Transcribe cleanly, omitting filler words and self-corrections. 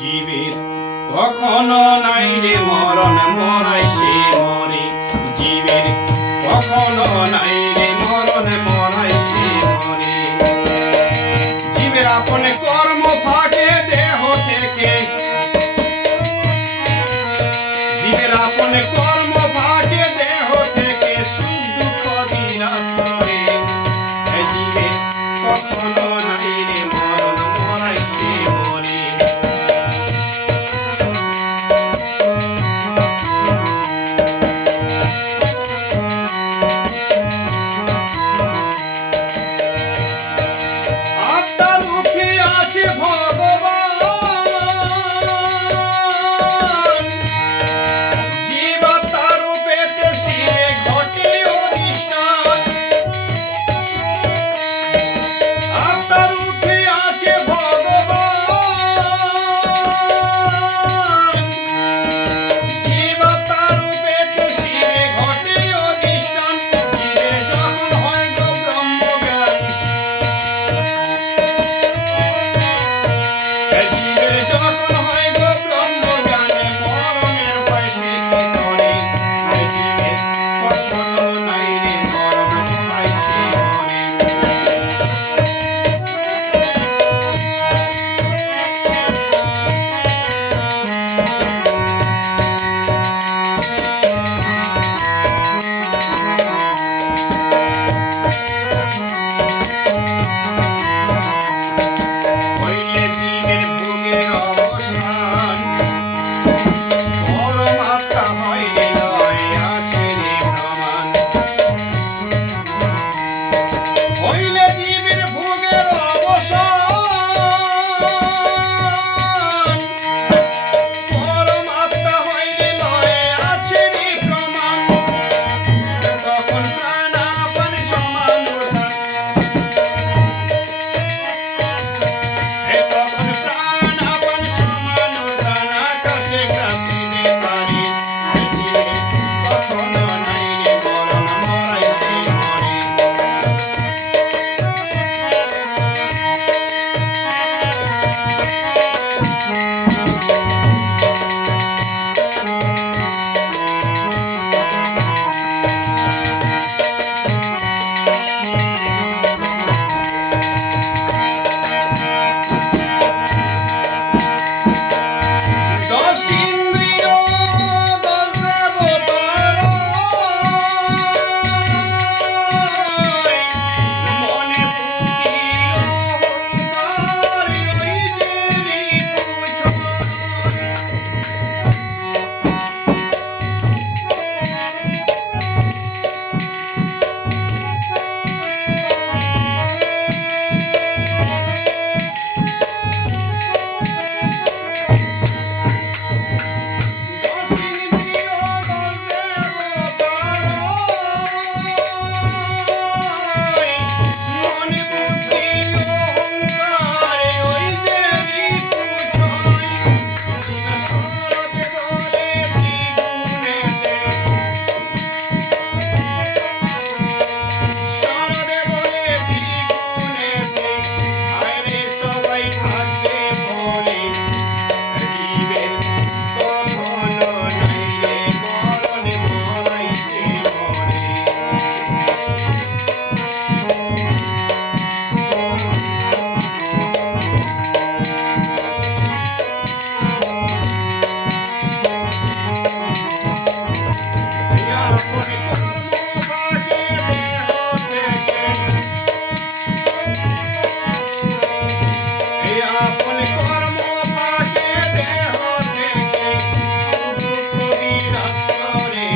জীবের কখনো নাই রে মরণ, মরাই সে মরে। জীবের কখনো নাই রে মরণ, মরাই সে মরে। জীবের আপন কর্ম ফাঁকে দেহ থেকে, জীবের আপন কর্ম ফাঁকে দেহ থেকে সুখ দুঃখ বিরাজ করে। জীবের কখনো নাই রে মরণ, মরাই সে মরে। আত্মার মুখে আছে ভগবান, জীবাত্মার রূপেতে শিবে ঘটে অধিষ্ঠান। আত্মার মুখে আছে ভগবান, জীবাত্মার রূপেতে শিবে ঘটে অধিষ্ঠান। জীবে যখন হয় গো ব্রহ্মজ্ঞান, জীবের যখন হয় গো ব্রহ্মজ্ঞানে, মরণের ভয় সে কি করে। জীবের কখনো নাই রে মরণ, মরাই সে মরে। হইলে জীবের ভোগের অবসান, পরমাত্মা হইলে লয় আছে রে প্রমাণ। হইলে জীবের ভোগের অবসান, পরমাত্মা হইলে লয় আছে রে প্রমাণ। তখন প্রাণাপান সমান উদ্ধার, তখন প্রাণাপান সমান উদ্ধার, আকাশে গ্রাসিবে তারি। জীবে কখনো নাই রে মরণ, মরাই সে মরে। দশ ইন্দ্রিয় দশ দেবতার, মনে বুদ্ধি অহংকার, ওই যে রিপুছয়। দশ ইন্দ্রিয় দশ দেবতার, মনে বুদ্ধি অহংকার, ওই যে রিপুছয়। শরতে বলে দ্বিগুণেতে, শরতে বলে দ্বিগুণেতে, আরে সবাই থাকবে বলে। জীবের কখনো নাই রে মরণ, মরাই সে মরে। আপন কর্ম ফাঁকে দেহ থেকে, আপন কর্ম ফাঁকে দেহ থেকে সুখ দুঃখ বিরাজ করে।